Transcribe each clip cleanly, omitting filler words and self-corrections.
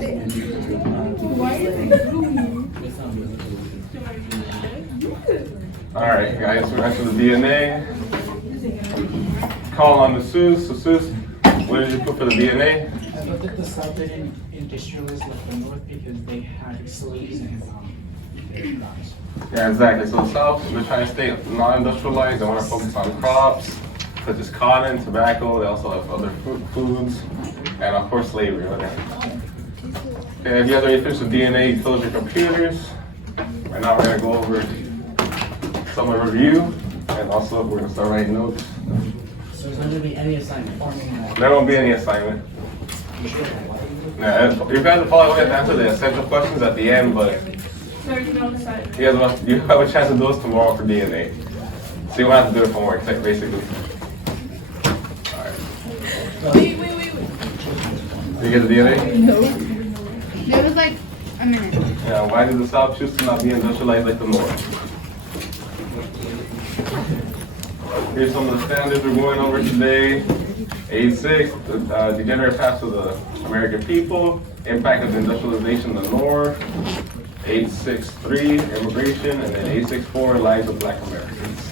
All right, guys, we're into the DNA. Call on the SUS. So SUS, what did you put for the DNA? I looked at the South industrialists like the North because they had slaves and guys. Yeah, exactly. So the South, they're trying to stay non-industrialized. They want to focus on crops, such as cotton, tobacco. They also have other foods, and of course slavery. Okay, if you guys already finished the DNA, you close your computers. Right now we're going to go over some of the review, and also we're going to start writing notes. So there's not going to be any assignment. There won't be any assignment. Yeah, you guys will probably have to answer the essential questions at the end, but you have a chance to do this tomorrow for DNA. So you won't have to do it for homework, basically. Alright. Wait. Did you get the DNA? No. There was like a minute. Yeah, why did the South choose to not be industrialized like the North? Here's some of the standards we're going over today. 86, degenerate path to the American people, impact of industrialization in the North. 863, immigration, and then 864, lives of Black Americans.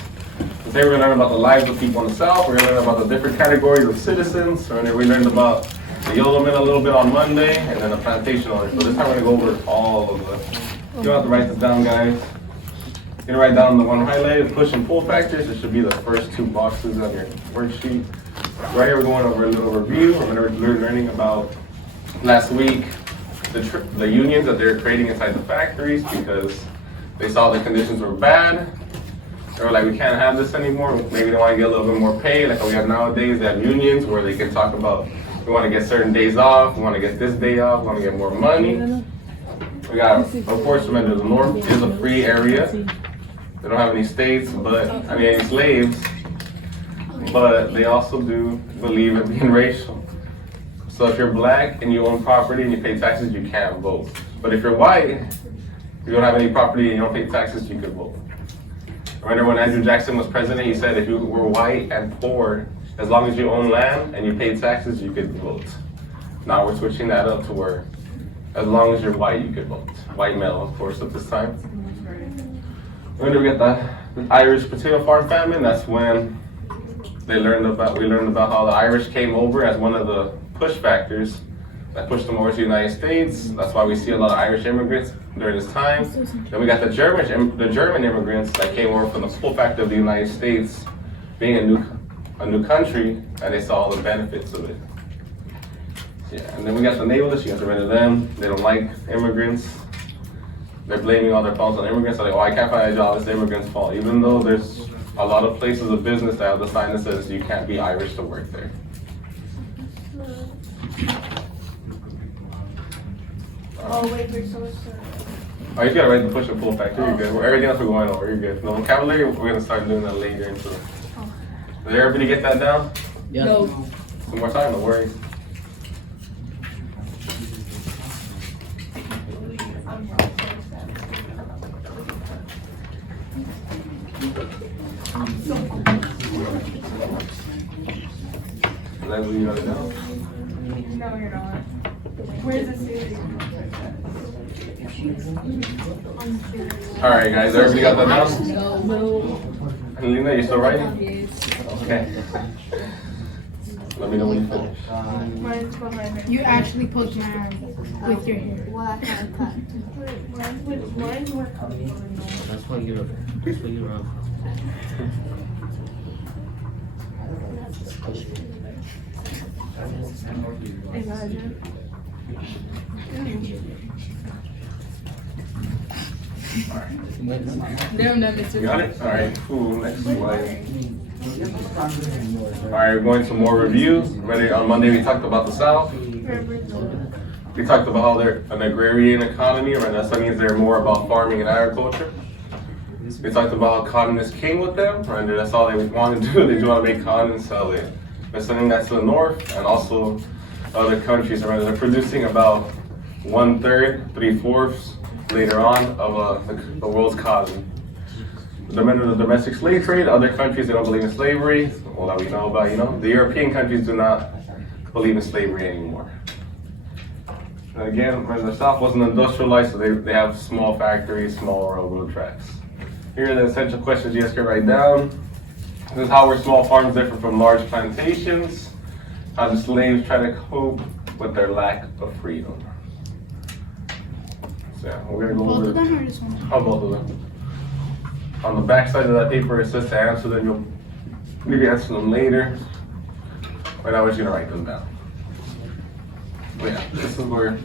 Today we're going to learn about the lives of people in the South. We're going to learn about the different categories of citizens. We learned about the yellow men a little bit on Monday, and then the plantation owners. So this time we're going to go over all of them. You don't have to write this down, guys. You can write down the one highlighted, push and pull factors. It should be the first two boxes on your worksheet. Right here we're going over a little review. We're learning about last week the unions that they're creating inside the factories because they saw the conditions were bad. They were like, we can't have this anymore. Maybe they want to get a little bit more pay. Like we have nowadays, they have unions where they can talk about, we want to get certain days off, we want to get this day off, we want to get more money. We got, of course, remember the North is a free area. They don't have any states, but, any slaves, but they also do believe in being racial. So if you're Black and you own property and you pay taxes, you can't vote. But if you're white, you don't have any property and you don't pay taxes, you could vote. Remember when Andrew Jackson was president, he said if you were white and poor, as long as you own land and you pay taxes, you could vote. Now we're switching that up to where as long as you're white, you could vote. White male, of course, at this time. When did we get the Irish potato farm famine? That's when we learned about how the Irish came over as one of the push factors that pushed them over to the United States. That's why we see a lot of Irish immigrants during this time. Then we got the German immigrants that came over from the pull factor of the United States being a new country, and they saw all the benefits of it. Yeah, and then we got the navalists. You have to rid of them. They don't like immigrants. They're blaming all their faults on immigrants. They're like, oh, I can't find a job. It's the immigrants' fault. Even though there's a lot of places of business that have the sign that says you can't be Irish to work there. Oh, wait, we're so Oh, you gotta write the push and pull factor. You're good. Everything else we're going over. You're good. The vocabulary, we're gonna start doing that later. Did everybody get that down? Yeah. No. Some more time, no worries. Leslie, you got it down? No, you're not. Where's the series? All right, guys. Everybody got that down? No. Lena, you still writing? Okay. Let me know when you finish. Mine's behind me. You actually poked my arm with your hair. Mine's more comfortable than mine. That's what you're up. Imagine. Damn, that Mr. You got it? All right. Cool. Next slide. All right, we're going to more review. Ready? On Monday, we talked about the South. We talked about how they're an agrarian economy, right? That means they're more about farming and agriculture. We talked about cotton is king with them, right? That's all they want to do. They just want to make cotton and sell it. They're sending that to the North and also other countries, right? They're producing about 1/3, 3/4 later on of the world's cotton. The domestic slave trade, other countries, they don't believe in slavery. All that we know about, the European countries do not believe in slavery anymore. And again, where the South wasn't industrialized, so they have small factories, small railroad tracks. Here are the essential questions you guys can write down. This is how were small farms different from large plantations? How did slaves try to cope with their lack of freedom? So yeah, we're gonna go Both over of them or just one? how both of them. On the back side of that paper, it says to answer them. You'll maybe answer them later. But I was gonna write them down. But yeah, this is where,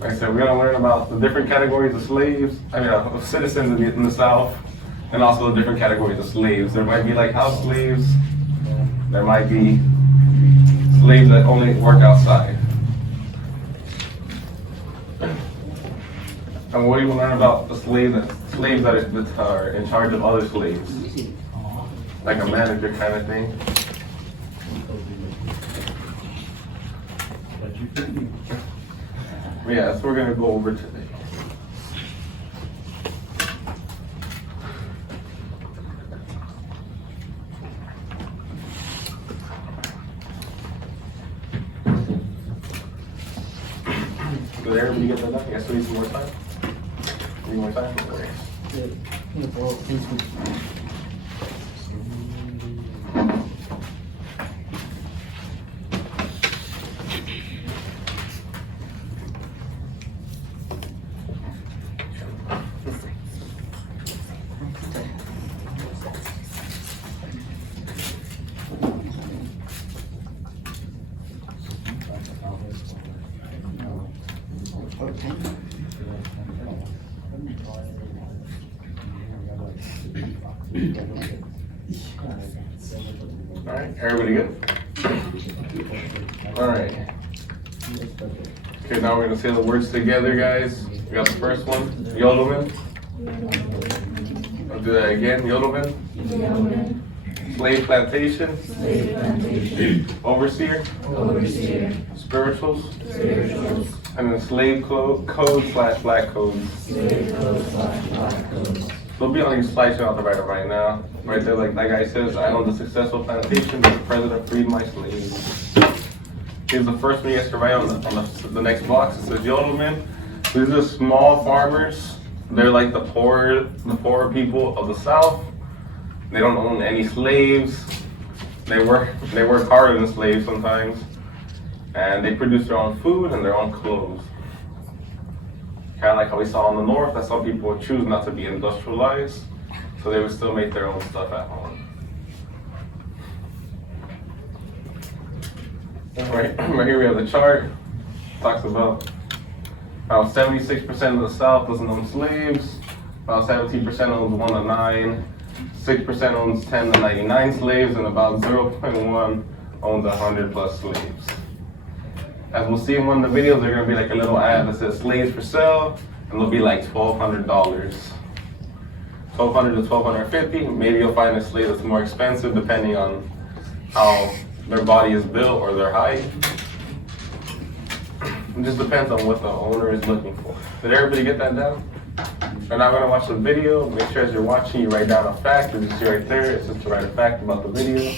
like I said, we're gonna learn about the different categories of slaves, of citizens in the South, and also the different categories of slaves. There might be like house slaves. There might be slaves that only work outside. And we will learn about the slaves that are in charge of other slaves, like a manager kind of thing. But yeah, that's what we're gonna go over today. Did everybody get that done? You guys still need some more time? Need more time? Okay. All right, everybody good? All right. Okay, now we're gonna say the words together, guys. We got the first one, Yodelman. I'll do that again, Yodelman. Slave plantation. Overseer. Spirituals. And then slave code/black codes. They'll be on your slideshow. I'll have to write it right now. Right there, like that guy says, I own the successful plantation, but the president freed my slaves. Here's the first one you guys to write on the next box. It says Yodelman. These are small farmers. They're like the poorer people of the South. They don't own any slaves. They work harder than slaves sometimes. And they produce their own food and their own clothes. Kind of like how we saw in the North, that some people would choose not to be industrialized, so they would still make their own stuff at home. Right here we have the chart. Talks about 76% of the South doesn't own slaves, about 17% owns 1 to 9, 6% owns 10 to 99 slaves, and about 0.1 owns 100 plus slaves. As we'll see in one of the videos, there's gonna be like a little ad that says slaves for sale, and it'll be like $1,200. $1,200 to $1,250. Maybe you'll find a slave that's more expensive depending on how their body is built or their height. It just depends on what the owner is looking for. Did everybody get that down? We're not gonna watch the video. Make sure as you're watching, you write down a fact. As you see right there, it says to write a fact about the video.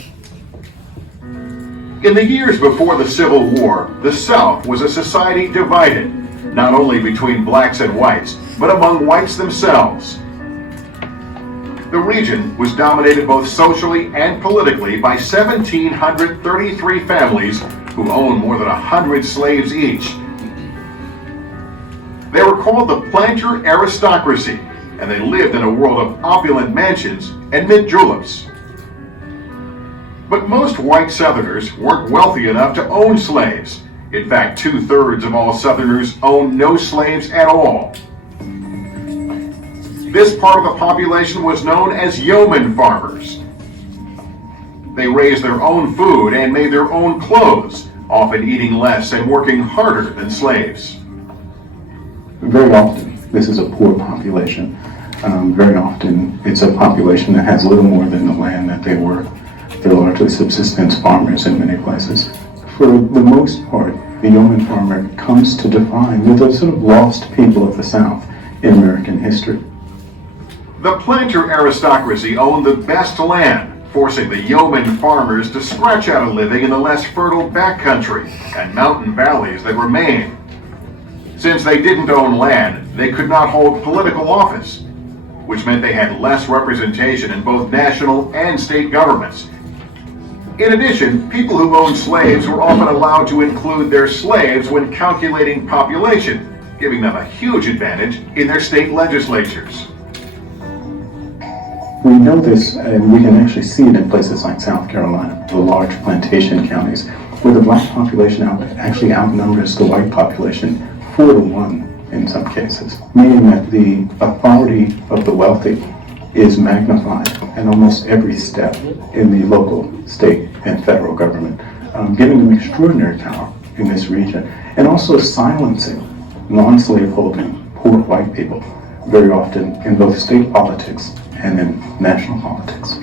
In the years before the Civil War, the South was a society divided, not only between blacks and whites, but among whites themselves. The region was dominated both socially and politically by 1,733 families who owned more than 100 slaves each. They were called the planter aristocracy, and they lived in a world of opulent mansions and mint juleps. But most white Southerners weren't wealthy enough to own slaves. In fact, 2/3 of all Southerners owned no slaves at all. This part of the population was known as yeoman farmers. They raised their own food and made their own clothes, often eating less and working harder than slaves. Very often, this is a poor population. Very often, it's a population that has little more than the land that they work. They're largely subsistence farmers in many places. For the most part, the yeoman farmer comes to define the sort of lost people of the South in American history. The planter aristocracy owned the best land, forcing the yeoman farmers to scratch out a living in the less fertile backcountry and mountain valleys that remain. Since they didn't own land, they could not hold political office, which meant they had less representation in both national and state governments. In addition, people who owned slaves were often allowed to include their slaves when calculating population, giving them a huge advantage in their state legislatures. We know this, and we can actually see it in places like South Carolina, the large plantation counties, where the black population actually outnumbers the white population 4-to-1 in some cases, meaning that the authority of the wealthy is magnified at almost every step in the local, state, and federal government, giving them extraordinary power in this region, and also silencing non-slave holding poor white people, very often in both state politics and in national politics.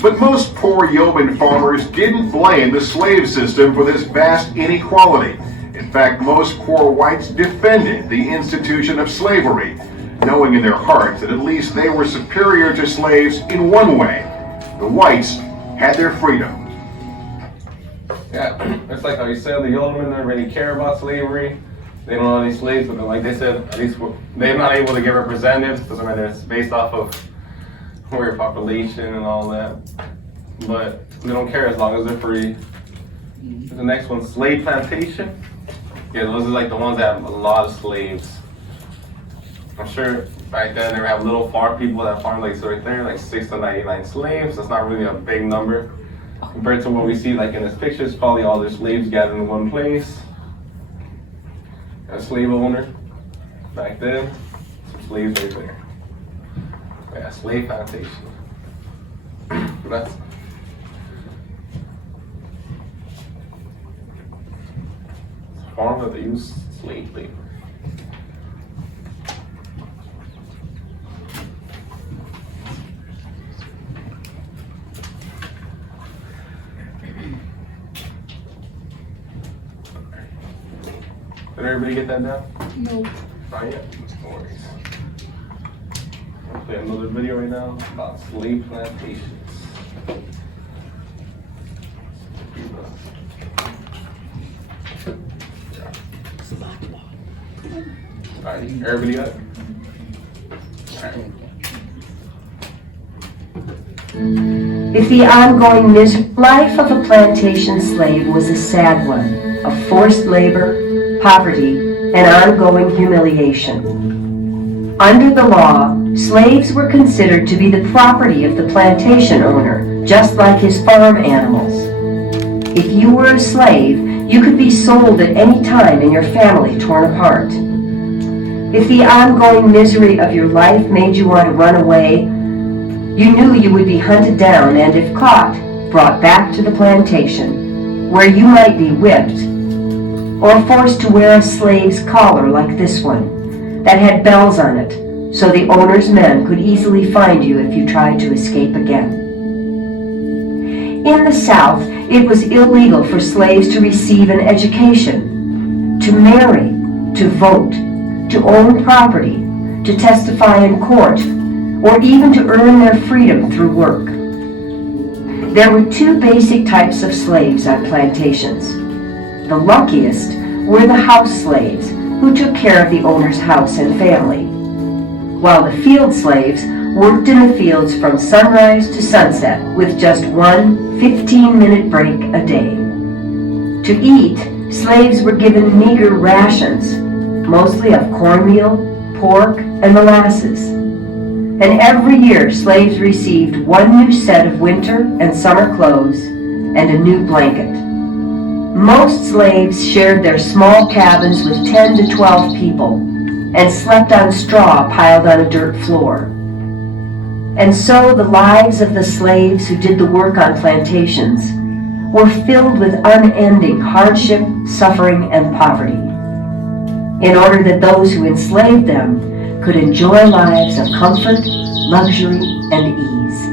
But most poor yeoman farmers didn't blame the slave system for this vast inequality. In fact, most poor whites defended the institution of slavery, knowing in their hearts that at least they were superior to slaves in one way. The whites had their freedom. Yeah, it's like how you said, the yeomen don't really care about slavery. They don't own any slaves, but like they said, at least they're not able to get representatives. Doesn't matter, it's based off of your population and all that. But they don't care as long as they're free. The next one, slave plantation. Yeah, those are like the ones that have a lot of slaves. I'm sure back then they would have little farm people that farm like so right there, like 6 to 99 slaves. That's not really a big number compared to what we see like in this picture. It's probably all their slaves gathered in one place. A slave owner back then, some slaves right there. Yeah, slave plantation. That's a farm that they use slave labor. Did everybody get that down? No. Not yet? No worries. I'll play another video right now about slave plantations. Alright, everybody got it? Alright. If the ongoing life of a plantation slave was a sad one, of forced labor, poverty, and ongoing humiliation. Under the law, slaves were considered to be the property of the plantation owner, just like his farm animals. If you were a slave, you could be sold at any time and your family torn apart. If the ongoing misery of your life made you want to run away, you knew you would be hunted down and, if caught, brought back to the plantation, where you might be whipped, or forced to wear a slave's collar like this one, that had bells on it, so the owner's men could easily find you if you tried to escape again. In the South, it was illegal for slaves to receive an education, to marry, to vote, to own property, to testify in court, or even to earn their freedom through work. There were 2 basic types of slaves on plantations. The luckiest were the house slaves, who took care of the owner's house and family, while the field slaves worked in the fields from sunrise to sunset with just one 15-minute break a day. To eat, slaves were given meager rations, mostly of cornmeal, pork, and molasses. And every year, slaves received 1 new set of winter and summer clothes and a new blanket. Most slaves shared their small cabins with 10 to 12 people and slept on straw piled on a dirt floor. And so the lives of the slaves who did the work on plantations were filled with unending hardship, suffering, and poverty, in order that those who enslaved them could enjoy lives of comfort, luxury, and ease.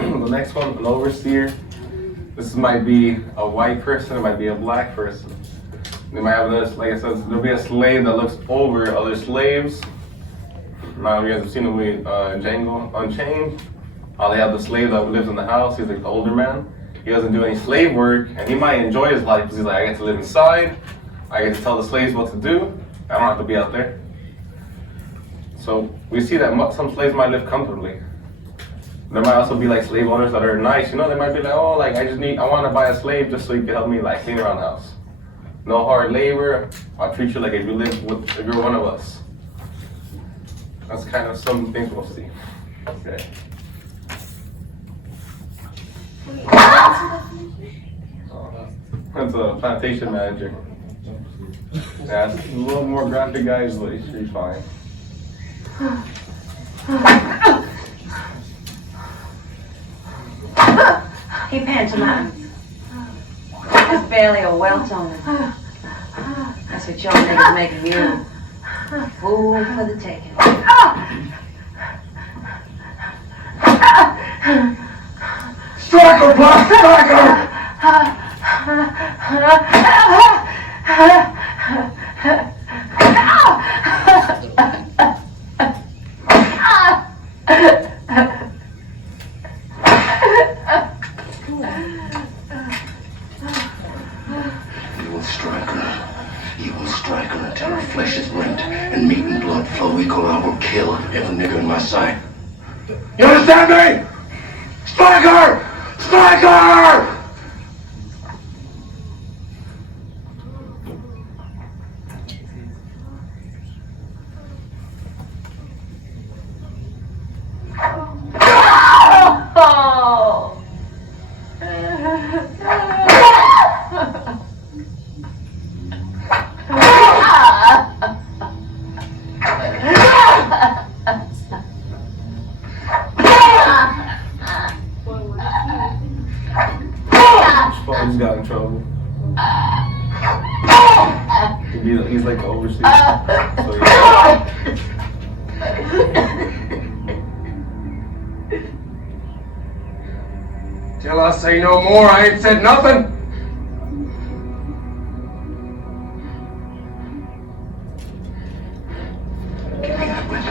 The next one, an overseer. This might be a white person, it might be a black person. They might have this, like I said, there'll be a slave that looks over other slaves. Now, you guys have seen the movie Django Unchained. How they have the slave that lives in the house. He's like the older man. He doesn't do any slave work, and he might enjoy his life because he's like, I get to live inside. I get to tell the slaves what to do. I don't have to be out there. So we see that some slaves might live comfortably. There might also be like slave owners that are nice. You know, they might be like, oh, like I want to buy a slave just so you can help me like clean around the house. No hard labor. I'll treat you like if you're one of us. That's kind of some things we'll see. Okay. That's a plantation manager. Yeah, it's a little more graphic, guys, but you should be fine. Hey, Pantomime. There's barely a welt on it. That's what your niggas making you. Fool for the taking. Striker, Black! Striker! Evil striker until her flesh is rent and meat and blood flow equal. I will kill every nigger in my sight. You understand me? Striker! Striker! He's got in trouble. He's like the overseer. So yeah. Till I say no more, I ain't said nothing. Give me that whip.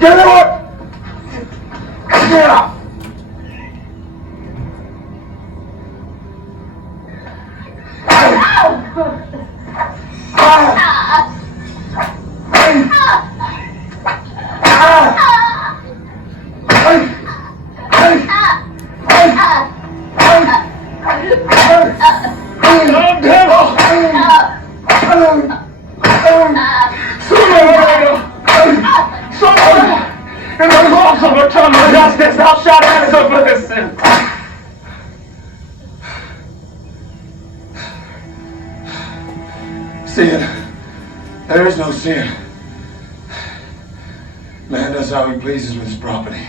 Get up! Get up! Sin. There is no sin. Man does how he pleases with his property.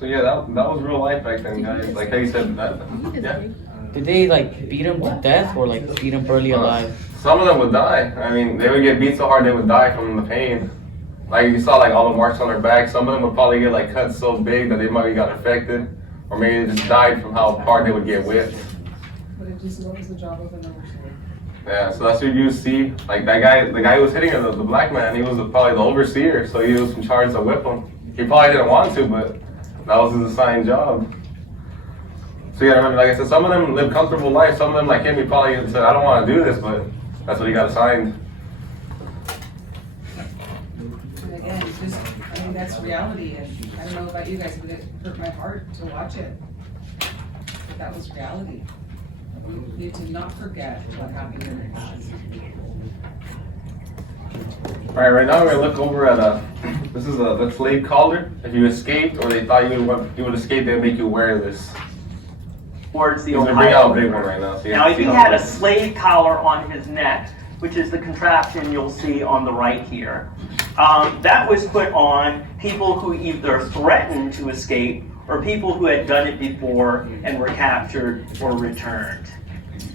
So yeah, that was real life back then, guys. Like how you said that. Yeah. Did they like beat him to death or like beat him barely alive? Some of them would die. I mean, they would get beat so hard they would die from the pain. Like you saw like all the marks on their back. Some of them would probably get like cuts so big that they might have got infected. Or maybe they just died from how hard they would get whipped. But it just was the job of an overseer. Yeah, so that's what you see. Like that guy, the guy who was hitting him, the black man, he was probably the overseer, so he was in charge to whip him. He probably didn't want to, but that was his assigned job. So yeah, remember, like I said, some of them live comfortable life. Some of them, like him, he probably said, I don't want to do this, but that's what he got assigned. And again, it's just, I mean, that's reality, and I don't know about you guys, but it hurt my heart to watch it. But that was reality. We need to not forget what happened in the past. Alright, right now we're gonna look over at this is the slave collar. If you escaped or they thought you would escape, they'd make you wear this. Towards the He's gonna bring out a big one right now. So now, if he had a slave collar on his neck, which is the contraption you'll see on the right here, that was put on people who either threatened to escape or people who had done it before and were captured or returned.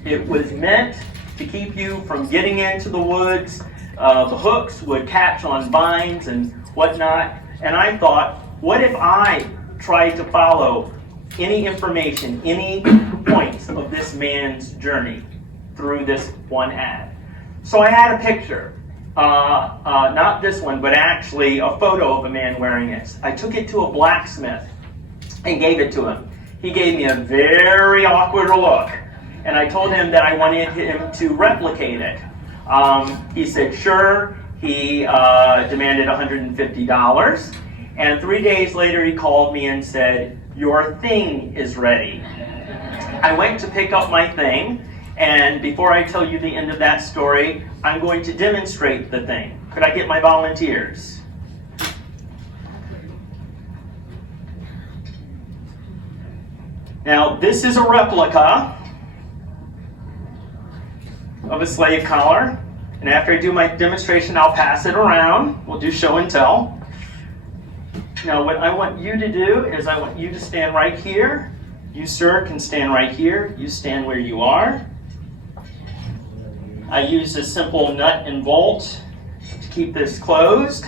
It was meant to keep you from getting into the woods. The hooks would catch on vines and whatnot. And I thought, what if I tried to follow any information, any points of this man's journey through this one ad? So I had a picture. Not this one, but actually a photo of a man wearing it. I took it to a blacksmith and gave it to him. He gave me a very awkward look, and I told him that I wanted him to replicate it. He said sure. He demanded $150, and 3 days later he called me and said, "Your thing is ready." I went to pick up my thing, and before I tell you the end of that story, I'm going to demonstrate the thing. Could I get my volunteers? Now, this is a replica of a slave collar, and after I do my demonstration, I'll pass it around. We'll do show and tell. Now, what I want you to do is I want you to stand right here. You, sir, can stand right here. You stand where you are. I use a simple nut and bolt to keep this closed.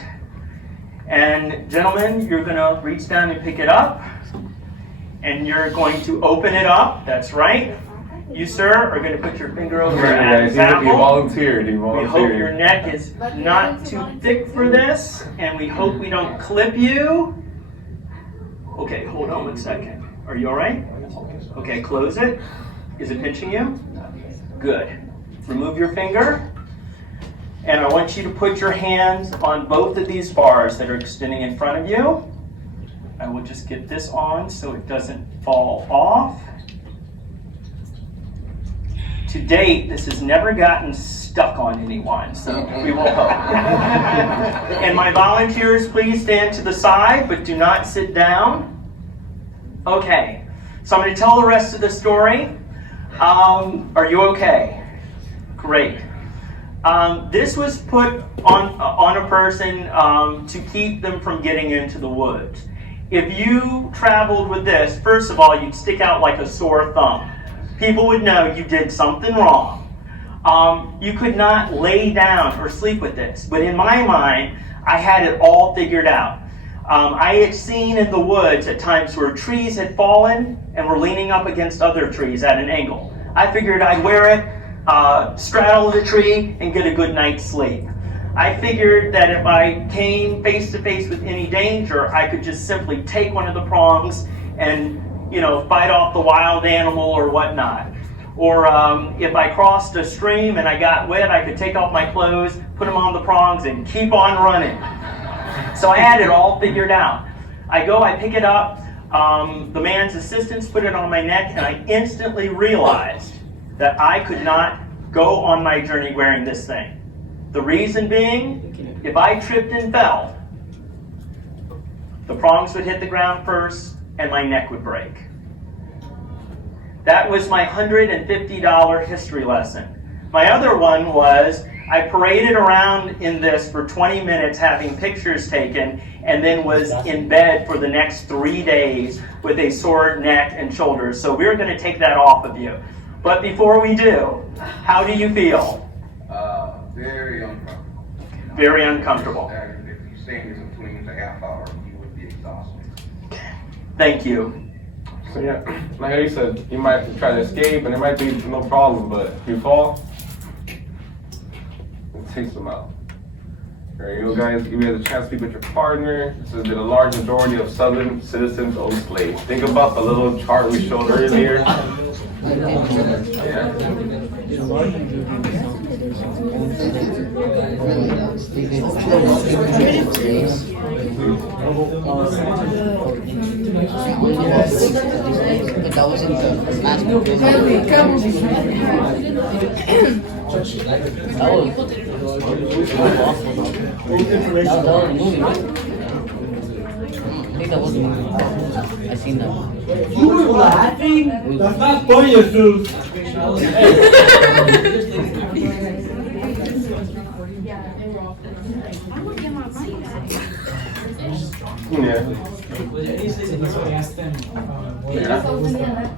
And gentlemen, you're going to reach down and pick it up. And you're going to open it up. That's right. You, sir, are going to put your finger over at the apple. He volunteered. We hope your neck is not too thick for this. And we hope we don't clip you. Okay, hold on 1 second. Are you all right? Okay, close it. Is it pinching you? Good. Remove your finger. And I want you to put your hands on both of these bars that are extending in front of you. I will just get this on so it doesn't fall off. To date, this has never gotten stuck on anyone, so we will hope. And my volunteers, please stand to the side, but do not sit down. Okay, so I'm going to tell the rest of the story. Are you okay? Great. This was put on a person to keep them from getting into the woods. If you traveled with this, first of all, you'd stick out like a sore thumb. People would know you did something wrong. You could not lay down or sleep with this. But in my mind, I had it all figured out. I had seen in the woods at times where trees had fallen and were leaning up against other trees at an angle. I figured I'd wear it, straddle the tree, and get a good night's sleep. I figured that if I came face to face with any danger, I could just simply take one of the prongs and, fight off the wild animal or whatnot. Or if I crossed a stream and I got wet, I could take off my clothes, put them on the prongs, and keep on running. So I had it all figured out. I pick it up, the man's assistants put it on my neck, and I instantly realized that I could not go on my journey wearing this thing. The reason being, if I tripped and fell, the prongs would hit the ground first, and my neck would break. That was my $150 history lesson. My other one was, I paraded around in this for 20 minutes having pictures taken, and then was in bed for the next 3 days with a sore neck and shoulders. So we're going to take that off of you. But before we do, how do you feel? Very uncomfortable. Very uncomfortable. If you stay in between a half hour, you would be exhausted. Thank you. So yeah, like you said, you might have to try to escape and it might be no problem, but if you fall, it takes them out. There you go, guys. You had a chance to be with your partner. This has been a large majority of Southern citizens owned slaves. Think about the little chart we showed earlier. Yeah. I seen that. You were laughing? That's not funny, Jesus. Yeah.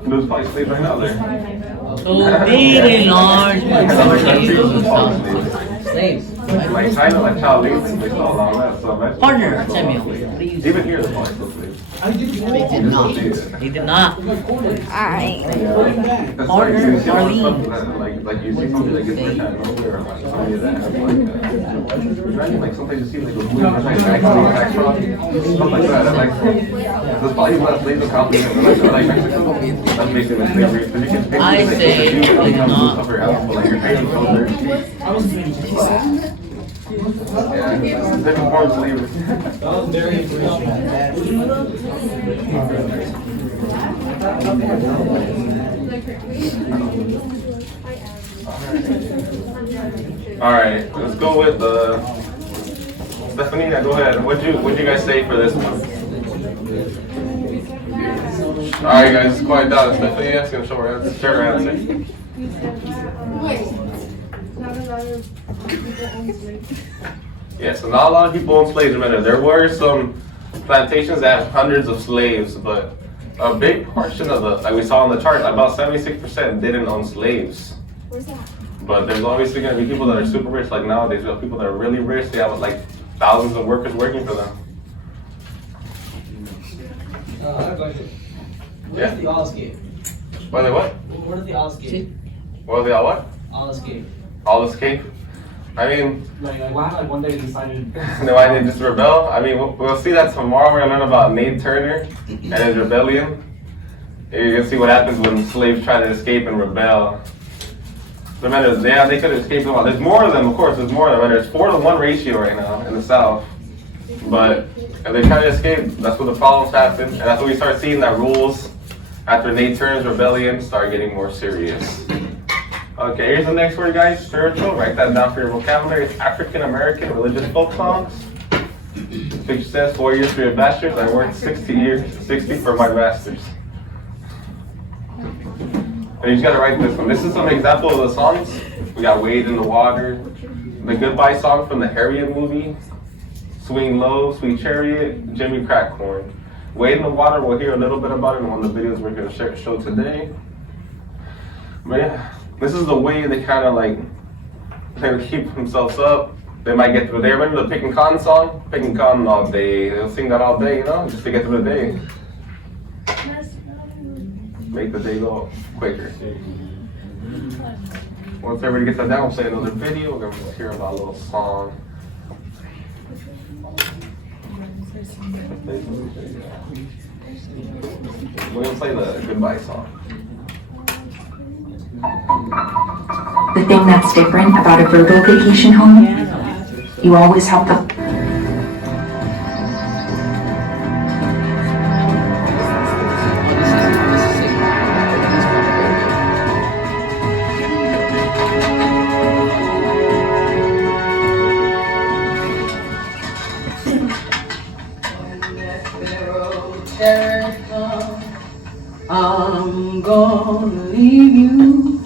Those probably slaves right now there. So very large slaves. Like China, like Chinese, they still allow that. So that's Partner, Samuel, please. even here, the police still slaves. They did not. They did not. Alright. Partner, Marlene. Like you see something that gets rich out of nowhere, or like somebody that has like sometimes you see like a blue like tax fraud, stuff like that. And like there's probably less slaves companies like Mexico. That's basically slavery. Because you can pay I say they did not. stuff your house, but like you're paying soldiers. Yeah, different forms of slavery. All right, let's go with Stephanie. Go ahead. What'd you guys say for this one? All right, guys, quiet down. Stephanie, that's gonna show her answer. Yeah, so not a lot of people own slaves. Remember, there were some plantations that had hundreds of slaves, but a big portion of like we saw on the chart, about 76% didn't own slaves. Where's that? But there's obviously going to be people that are super rich. Like nowadays, we have people that are really rich. They have like thousands of workers working for them. I have a question. What Yeah. is the all escape? What are they what? What is the all escape? What are they all what? All escape. All escape? I mean, Like why like one day they decided. why they just rebel? I mean, we'll see that tomorrow. We're gonna learn about Nate Turner and his rebellion. You're gonna see what happens when slaves try to escape and rebel. Remember, yeah, they could escape them all. There's more of them, of course. There's more of them. There's 4-to-1 ratio right now in the South. But if they try to escape, that's where the problems happen, and that's when we start seeing that rules after Nate Turner's rebellion start getting more serious. Okay, here's the next word, guys. Spiritual. Write that down for your vocabulary. It's African American religious folk songs. The picture says 4 years for your bachelor's. I worked 60 for my master's. And you just gotta write this one. This is some example of the songs. We got Wade in the Water, the Goodbye song from the Harriet movie, Swing Low, Sweet Chariot, Jimmy Crack Corn. Wade in the Water, we'll hear a little bit about it in one of the videos we're gonna show today. But yeah, this is the way they kind of like, they keep themselves up. They might get through the day. Remember the Pick and Cotton song? Pick and Cotton all day. They'll sing that all day, you know, just to get through the day. Make the day go quicker. Once everybody gets that down, we'll play another video. We're gonna hear about a little song. We're gonna play the Goodbye song. The thing that's different about a Virgo vacation home, you always have the I'm gonna leave you.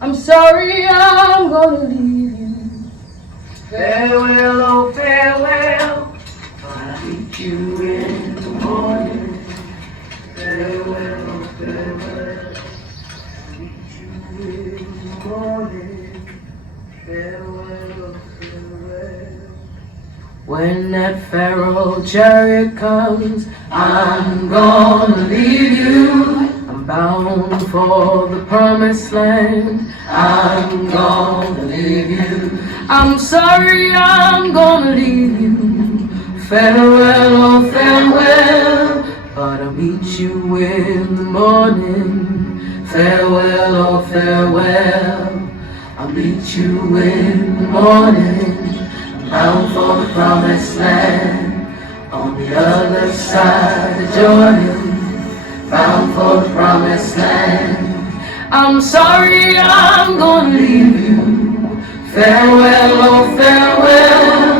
I'm sorry, I'm gonna leave you. Farewell, oh farewell. I'll meet you in the morning. Farewell, oh farewell. I'll meet you in the morning. Farewell, oh farewell. When that Pharaoh chariot comes, I'm gonna leave you. I'm bound for the promised land. I'm gonna leave you. I'm sorry, I'm gonna leave you. Farewell, oh farewell. But I'll meet you in the morning. Farewell, oh farewell. I'll meet you in the morning. Bound for the promised land. On the other side of Jordan. Bound for the promised land. I'm sorry, I'm gonna leave you. Farewell, oh farewell.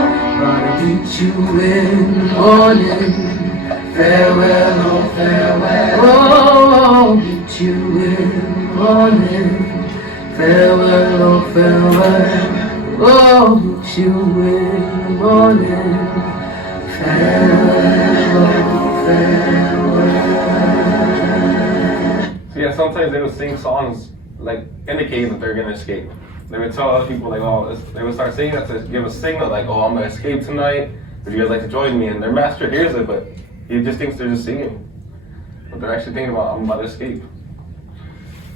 But I'll meet you in the morning. Farewell, oh farewell. Oh, meet you in the morning. Farewell, oh farewell. Oh, meet you in the morning. Farewell, oh farewell. So yeah, sometimes they would sing songs like indicating that they're gonna escape. They would tell other people like, oh, they would start singing that to give a signal like, oh, I'm gonna escape tonight. Would you guys like to join me? And their master hears it, but he just thinks they're just singing. But they're actually thinking about, I'm about to escape.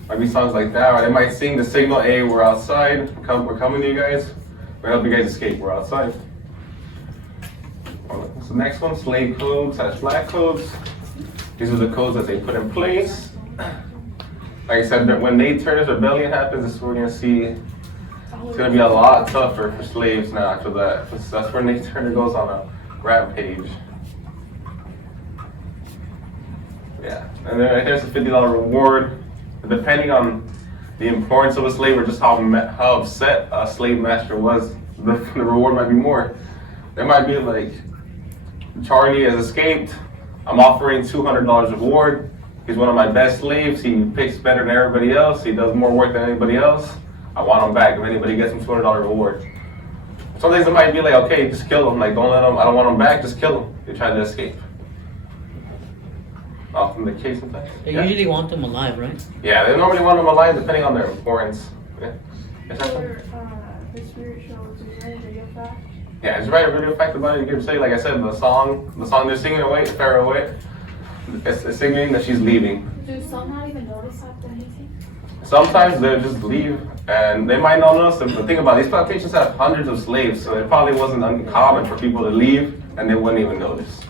Might be songs like that, or they might sing the signal, hey, we're outside, we're coming to you guys. We're helping you guys escape, we're outside. So the next one, slave codes / black codes. These are the codes that they put in place. Like I said, when Nate Turner's rebellion happens, this is where we're gonna see it's gonna be a lot tougher for slaves now after that. That's where Nate Turner goes on a rampage. Yeah, and then right there's a $50 reward. Depending on the importance of a slave or just how upset a slave master was, the reward might be more. There might be like, Charlie has escaped, I'm offering $200 reward. He's one of my best slaves, he picks better than everybody else, he does more work than anybody else. I want him back. If anybody gets him $200 reward. Some things it might be like, okay, just kill him. Like, don't let him, I don't want him back, just kill him. They try to escape. Often the case sometimes. They usually want them alive, right? Yeah, they normally want them alive depending on their importance. Yeah. The spirit shows is very video fact. Yeah, just write a video fact about it. You can say, like I said, the song they're singing away, Farrah away. It's singing that she's leaving. Do some not even notice after anything? Sometimes they'll just leave and they might not notice. The thing about these plantations have hundreds of slaves, so it probably wasn't uncommon for people to leave and they wouldn't even notice.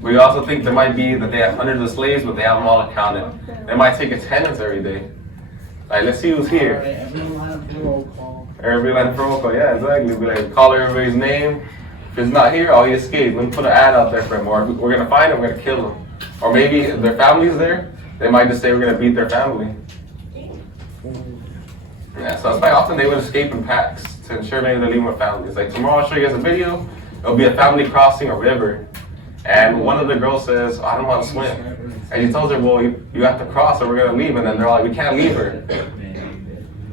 We also think there might be that they have hundreds of slaves, but they have them all accounted. They might take attendance every day. Like, let's see who's here. Every line of roll call. Every line of roll call, yeah, exactly. We like call everybody's name. If he's not here, oh, he escaped. Let me put an ad out there for him. Or if we're gonna find him, we're gonna kill him. Or maybe if their family's there, they might just say we're gonna beat their family. Yeah, so that's why often they would escape in packs to ensure maybe they're leaving with families. Like tomorrow I'll show you guys a video. It'll be a family crossing a river. And one of the girls says, I don't want to swim. And he tells her, well, you have to cross or we're going to leave. And then they're like, we can't leave her.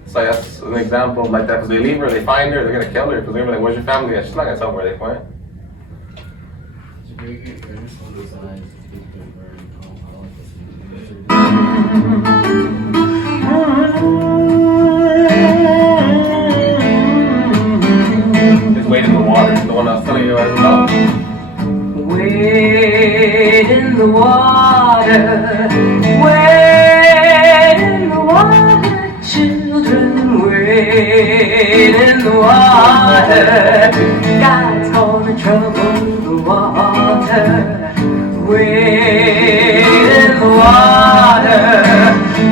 So that's an example like that. Because they leave her, they find her, they're going to kill her. Because they're like, where's your family at? She's not going to tell them where they went. Just wait in the water, the one I was telling you guys about. Wade in the water, wade in the water, children, wade in the water. God's gonna trouble the water. Wade in the water,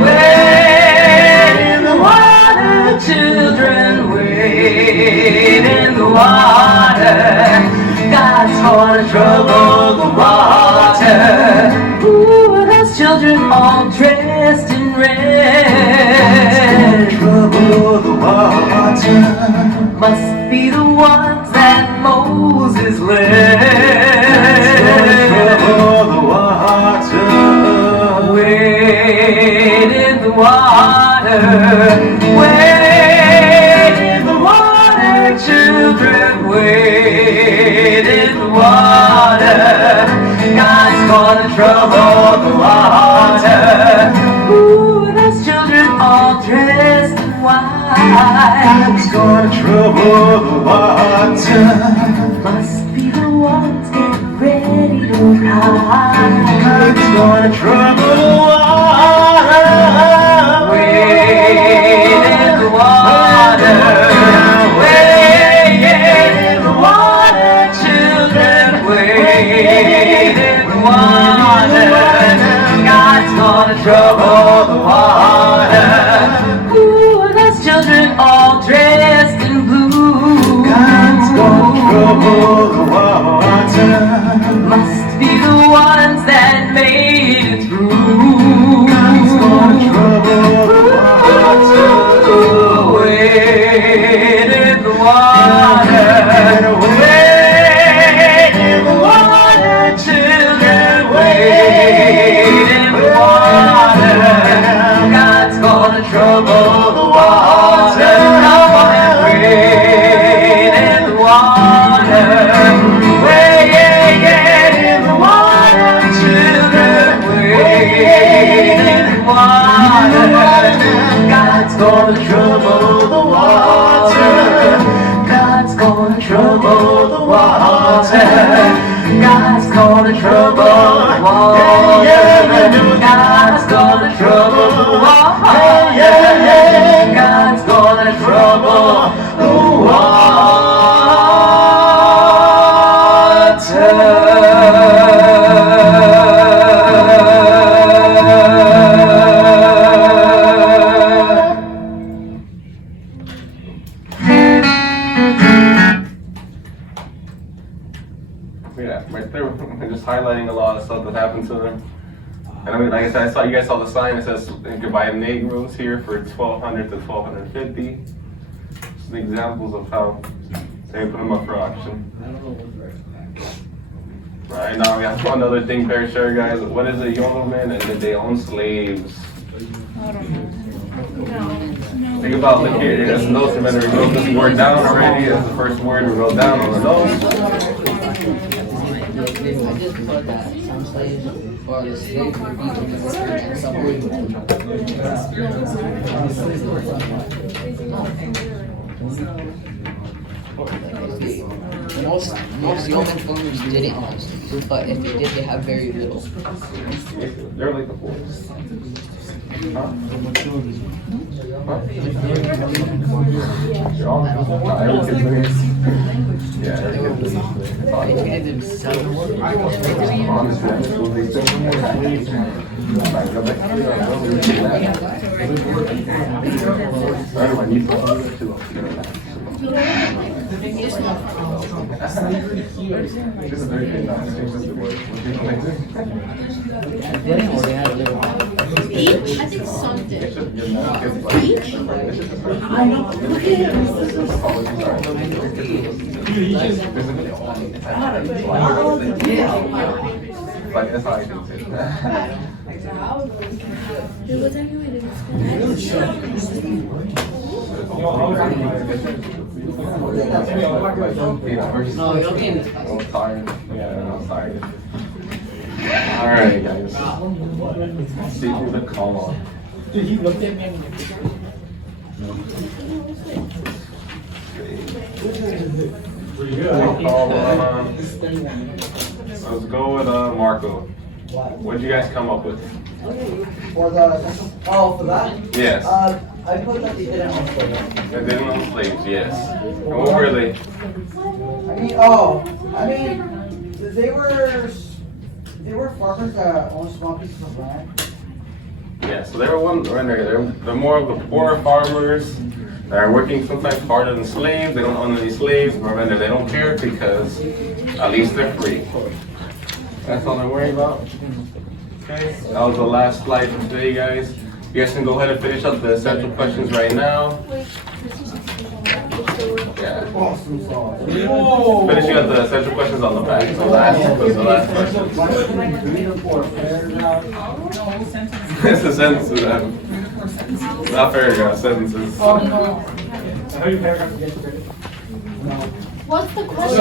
wade in the water, children, wade in the water. God's gonna trouble the water. Ooh, those children all dressed in red. Trouble the water. Must be the ones that Moses led. Trouble the water. Wade in the water. Wade in the water, children, wade in the water. God's gonna trouble the water. Ooh, those children all dressed in white. God's gonna trouble the water. Must be the ones getting ready to cry. God's gonna trouble the water. Wade in the water. Wade in the water, children, wade in the water. God's gonna trouble the water. Ooh, those children all dressed in blue. God's gonna trouble the water. Must be the ones that made it through. God's gonna trouble the water. Wade in the water. Wade in the water, children, wade in the water. God's gonna trouble the water. Come on and wade in the water. Wade in the water, children, wade in the water. water. God's gonna trouble the water. God's gonna trouble the water. God's gonna trouble the water. God's gonna trouble the water. God's gonna trouble the Yeah, right there, we're just highlighting a lot of stuff that happened to them. And I mean, like I said, you guys saw the sign, it says you can buy Negroes here for $1,200 to $1,250. Just examples of how they put them up for auction. Right now, we have one other thing, fair share, guys. What is a yeoman and did they own slaves? I don't know. No. Think about, look here, there's notes, and then we wrote this word down already. That's the first word we wrote down on the notes. I just put that some slaves or the slaves would be most yeoman farmers didn't own slaves, but if they did, they have very little. They're like the boys. Huh? You're all yeah, They treated themselves. Each? I think something. Each? I know. Look at him. Like that's how I do it. It was anyway, they I'm tired. Yeah, I'm tired. Alright, guys. Let's see who to call on. Dude, he looked at me and Let's go with Marco. What did you guys come up with? For for that? Yes. I put that they didn't own slaves. They didn't own slaves, yes. And what were they? They were farmers that owned small pieces of land. Yeah, so they were they're more of the poorer farmers that are working sometimes harder than slaves. They don't own any slaves, but remember, they don't care because at least they're free. That's all they're worried about. Okay, that was the last slide for today, guys. You guys can go ahead and finish up the essential questions right now. Yeah. Finishing up the essential questions on the back. So last was the last question. It's a sentence. Not paragraph, sentences. What's the question?